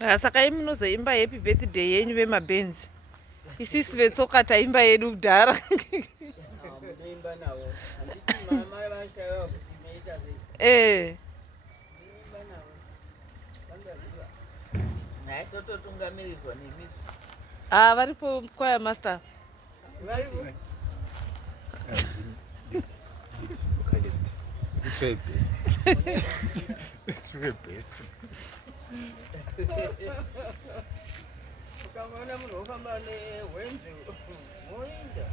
Saka imunozoimba happy birthday yenyu vemabhenzi. Isisi vetsoka taimba yedu kudhara. Varipo choir master. ukamona munhu ofamba newenzi moinda